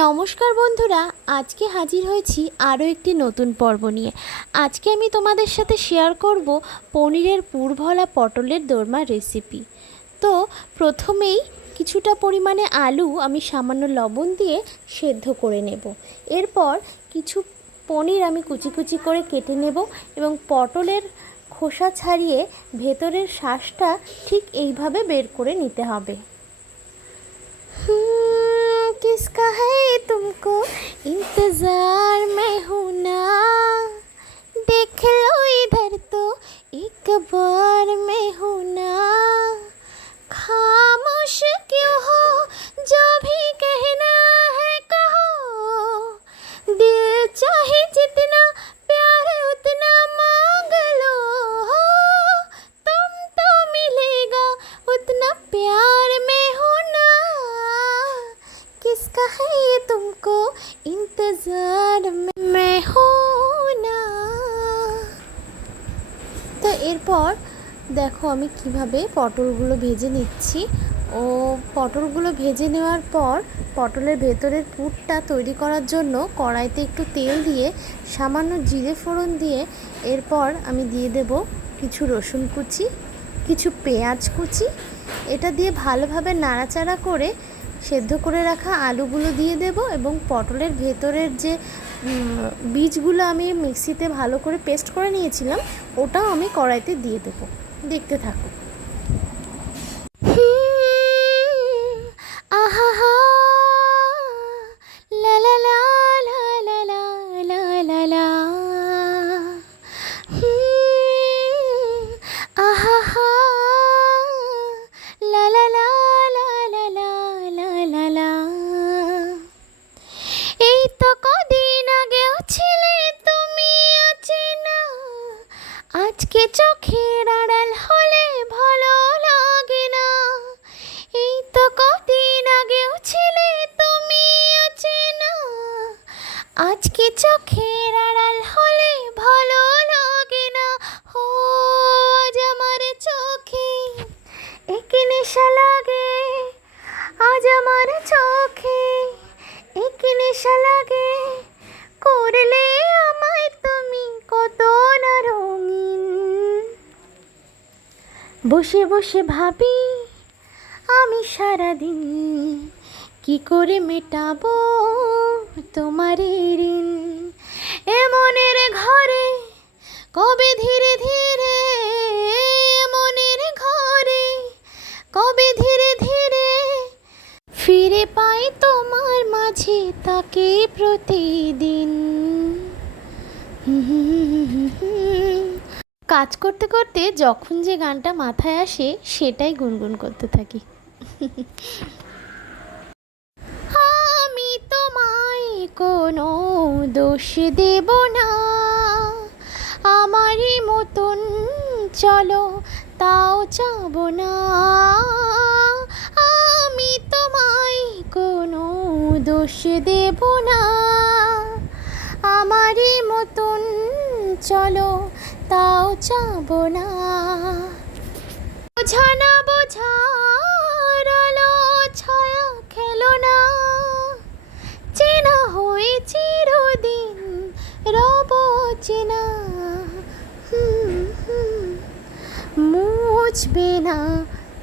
নমস্কার বন্ধুরা, আজকে হাজির হয়েছি আরও একটি নতুন পর্ব নিয়ে। আজকে আমি তোমাদের সাথে শেয়ার করব পনিরের পুরভরা পটলের দোরমা রেসিপি। তো প্রথমেই কিছুটা পরিমাণে আলু আমি সামান্য লবণ দিয়ে সেদ্ধ করে নেব। এরপর কিছু পনির আমি কুচি কুচি করে কেটে নেব এবং পটলের খোসা ছাড়িয়ে ভেতরের শাঁসটা ঠিক এইভাবে বের করে নিতে হবে। किसका है तुमको इंतजार में हूँ ना, देख लो इधर तो एक बार मैं हूँ ना, खामोश क्यों हो, जो भी कहना है कहो, दिल चाहे जितना प्यार उतना मांग लो, तुम तो मिलेगा उतना प्यार में हूँ ना, किसका है ये तुमको इंतजार में हो ना। তো এরপর দেখো আমি কিভাবে পটলগুলো ভেজে নিচ্ছি। পটলগুলো ভেজে নেওয়ার পর পটলের ভেতরের পুরটা তৈরি করার জন্য কড়াইতে একটু তেল দিয়ে সামান্য জিরে ফোড়ন দিয়ে এরপর আমি দিয়ে দেব কিছু রসুন কুচি, কিছু পেঁয়াজ কুচি। এটা দিয়ে ভালোভাবে নাড়াচাড়া করে সেদ্ধ করে রাখা আলুগুলো দিয়ে দেব এবং পটলের ভেতরের যে বীজগুলো আমি মিক্সিতে ভালো করে পেস্ট করে নিয়েছিলাম ওটাও আমি কড়াইতে দিয়ে দেব। দেখতে থাকো। আহা লা লা লা লা লা লা লা লা, আহা লা লা লা লা লা লা লা লা। এই তো কদিন আগেও ছিলে তুমি অচেনা, আজকে চোখের আড়াল হলে ভালো লাগে না। এই তো কদিন আগেও ছিলে তুমি অচেনা, আজকে চোখের আড়াল হলে ভালো লাগে না। ও আজ আমার চোখে এক নেশা লাগে, আজ আমার চোখে এক নেশা লাগে, করলে আমায় তুমি কত না রঙিন। বসে বসে ভাবি আমি সারাদিন কি করে মেটাবো তোমার ঋণ। এমনের ঘরে কবে ধীরে ধীরে, এমনের ঘরে কবে ধীরে ধীরে ফিরে পাই তোমার মাঝে তাকে প্রতিদিন। কাজ করতে করতে যখন যে গানটা মাথায় আসে সেটাই গুনগুন করতে থাকি। আমি তোমায় কোনো দোষ দেব না, আমারই মতন চলো তাও যাব না। আমি তোমায় কোনো দোষ দেব না, আমারই মতন চলো তাও যাব না। বোঝা না বোঝার আলো ছায়া খেলো না, চেনা হয়ে চিরদিন রব চেনা। মুছবে না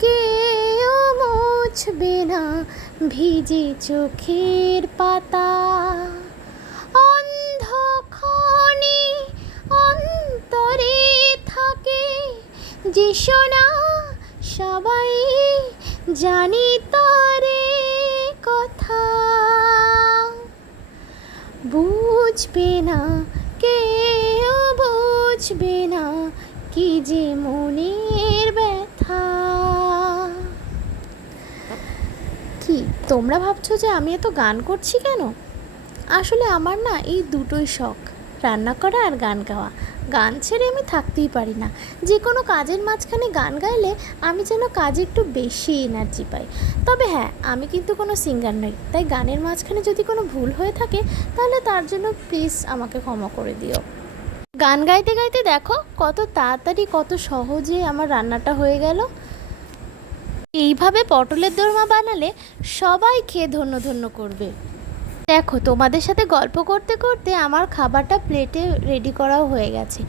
কেউ মুছবে না ভিজে চোখের পাতা, অন্ধক্ষণে অন্তরে থাকে যে শোনা সবাই জানি তারে কথা। বুঝবে না কেউ বুঝবে না কি যে মনের ব্যথা। কি তোমরা ভাবছো যে আমি এত গান করছি কেন? আসলে আমার না এই দুটোই শখ, রান্না করা আর গান গাওয়া। গান ছেড়ে আমি থাকতেই পারি না। যে কোনো কাজের মাঝখানে গান গাইলে আমি যেন কাজে একটু বেশি এনার্জি পাই। তবে হ্যাঁ, আমি কিন্তু কোনো সিঙ্গার নই, তাই গানের মাঝখানে যদি কোনো ভুল হয়ে থাকে তাহলে তার জন্য প্লিজ আমাকে ক্ষমা করে দিও। গান গাইতে গাইতে দেখো কত তাড়াতাড়ি কত সহজে আমার রান্নাটা হয়ে গেল। এইভাবে পটলের দোরমা বানালে সবাই খেয়ে ধন্য ধন্য করবে। দেখো তোমাদের সাথে গল্প করতে করতে আমার খাবারটা প্লেটে রেডি করাও হয়ে গেছে।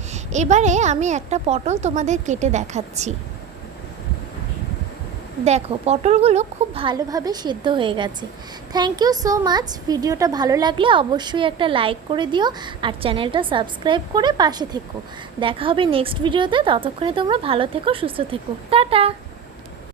এবারে আমি একটা পটল তোমাদের কেটে দেখাচ্ছি। দেখো পটলগুলো খুব ভালোভাবে সিদ্ধ হয়ে গেছে। Thank you so much. ভিডিওটা ভালো লাগলে অবশ্যই একটা লাইক করে দিও আর চ্যানেলটা সাবস্ক্রাইব করে পাশে থেকো। দেখা হবে নেক্সট ভিডিওতে। ততক্ষণে তোমরা ভালো থেকো, সুস্থ থেকো। টাটা।